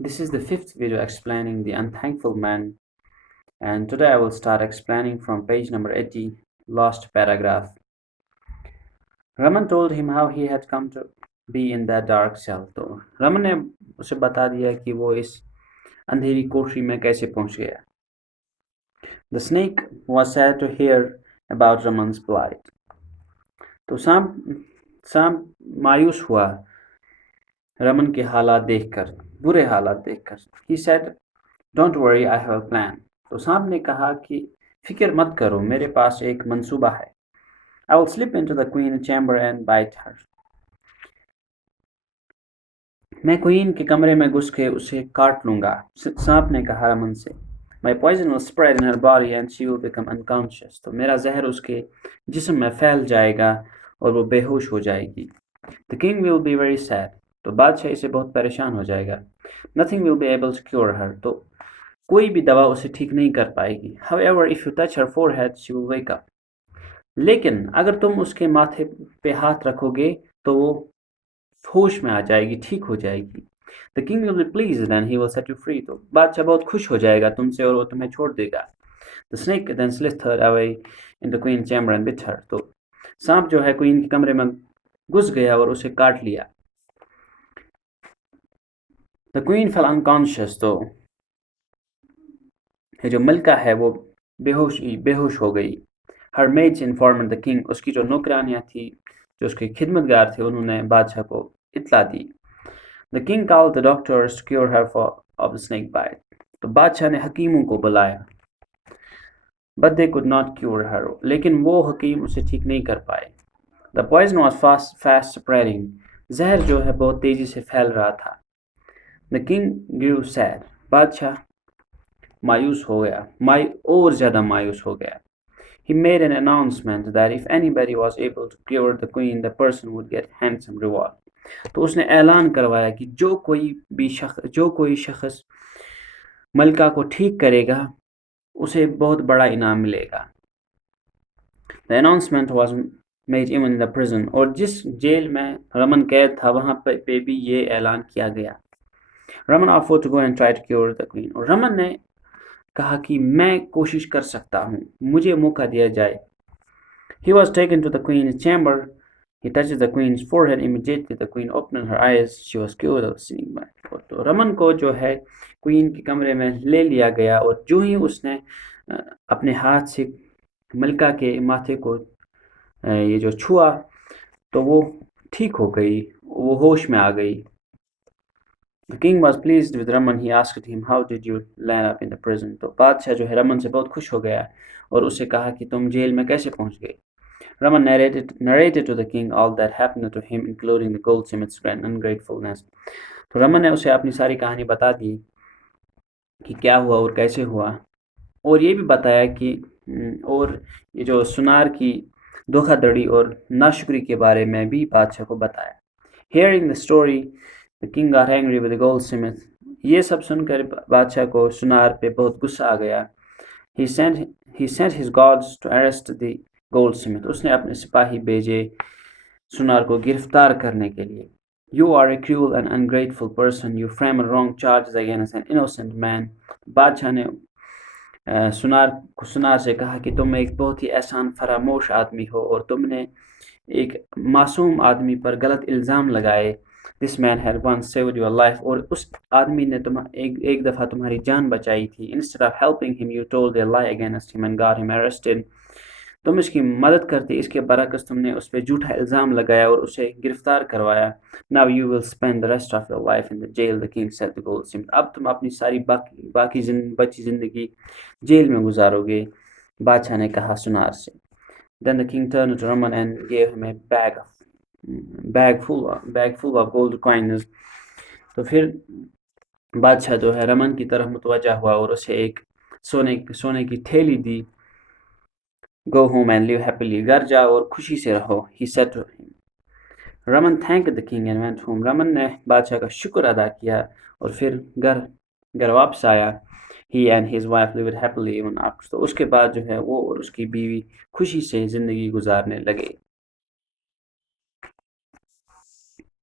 This is the fifth video explaining the unthankful man, and today I will start explaining from page number 80, last paragraph. Raman told him how he had come to be in that dark cell. तो रमन ने उसे बता दिया कि वो इस अंधेरी कोठरी में कैसे पहुंच गया. The snake was sad to hear about Raman's plight. तो सांप मायूस हुआ रमन के हालात देखकर, बुरे हालात देखकर. He said, "Don't worry, I have a plan." तो सांप ने कहा कि फिक्र मत करो, मेरे पास एक मंसूबा है. I will slip into the queen's chamber and bite her. मैं क्वीन के कमरे में घुस के उसे काट लूंगा. सांप ने कहा रमन से. My poison will spread in her body and she will become unconscious. तो मेरा जहर उसके जिस्म में फैल जाएगा और वो बेहोश हो जाएगी. The king will be very sad. तो बादशाह इसे बहुत परेशान हो जाएगा. Nothing will be able to cure her. तो कोई भी दवा उसे ठीक नहीं कर पाएगी. However, if you touch her forehead, she will wake up. लेकिन अगर तुम उसके माथे पे हाथ रखोगे तो वो होश में आ जाएगी, ठीक हो जाएगी. The king will be pleased and he will set you free. तो बादशाह बहुत खुश हो जाएगा तुमसे और वो तुम्हें छोड़ देगा. The snake then slithered away in the queen's chamber and bit her. तो सांप जो है क्वीन के कमरे में घुस गया और उसे काट लिया. The queen fell unconscious. तो ये जो मलका है वो बेहोश हो गई. Her maids informed the king. उसकी जो नौकरानियां थी, जो उसके खिदमतगार थे, उन्होंने बादशाह को इत्तला दी. The king called the doctors to cure her of the snake bite. तो बादशाह ने हकीमों को बुलाया. But they could not cure her. लेकिन वो हकीम उसे ठीक नहीं कर पाए. The poison was fast spreading. जहर जो है बहुत तेजी से फैल रहा था. The king grew sad. बादशाह मायूस हो गया, और ज़्यादा मायूस हो गया. He made an announcement that if anybody was able to cure the queen, the person would get handsome reward. तो उसने ऐलान करवाया कि जो कोई शख्स मलका को ठीक करेगा उसे बहुत बड़ा इनाम मिलेगा. The announcement was made even in the prison. और जिस जेल में रमन कैद था वहाँ पे भी ये ऐलान किया गया. Raman offered to go and try to cure the queen. और रमन ने कहा कि मैं कोशिश कर सकता हूँ, मुझे मौका दिया जाए. He was taken to the queen's chamber. He touched the queen's forehead. Immediately the queen opened her eyes. She was cured of sinning bite. तो रमन को जो है क्वीन के कमरे में ले लिया गया और जो ही उसने अपने हाथ से मलका के माथे को ये जो छुआ तो वो ठीक हो गई, वो होश में आ गई. The king was pleased with Raman. He asked him, "How did you land up in the prison?" तो बादशाह जो है रमन से बहुत खुश हो गया और उसे कहा कि तुम जेल में कैसे पहुंच गए. Raman narrated to the king all that happened to him, including the goldsmith's grand ungratefulness. तो रमन ने उसे अपनी सारी कहानी बता दी कि क्या हुआ और कैसे हुआ, और ये भी बताया कि और ये जो सुनार की धोखाधड़ी और नाशुक्री के बारे में भी बादशाह को बताया. Hearing the story, the king got angry with the goldsmith. ये सब सुनकर बादशाह को सुनार पे बहुत गुस्सा आ गया. He sent his guards to arrest the goldsmith. उसने अपने सिपाही भेजे सुनार को गिरफ्तार करने के लिए. You are a cruel and ungrateful person. You frame wrong charges against an innocent man. बादशाह ने सुनार से कहा कि तुम एक बहुत ही एहसान फरामोश आदमी हो और तुमने एक मासूम आदमी पर गलत इल्ज़ाम लगाए. This man had once saved your life. और उस आदमी ने एक दफ़ा तुम्हारी जान बचाई थी. Instead of helping him, you told a lie against him and got him arrested. तुम इसकी मदद करते, इसके बरक्स तुमने उस पर झूठा इल्ज़ाम लगाया और उसे गिरफ्तार करवाया. Now you will spend the rest of your life in the jail, the king said to Goldsmith. अब तुम अपनी सारी बची ज़िंदगी जेल में गुजारोगे, बादशाह ने कहा सुनार से. Then the king turned to Raman and gave him a bag full of gold coins. तो फिर बादशाह जो है रमन की तरफ मुतवज्जा हुआ और उसे एक सोने की थैली दी. Go home and live happily. घर जाओ और खुशी से रहो, he said to him. Raman thanked the king and went home. Raman ने बादशाह का शुक्र अदा किया और फिर घर वापस आया. He and his wife lived happily even after. तो उसके बाद जो है वो और उसकी बीवी खुशी से ज़िंदगी गुजारने लगे.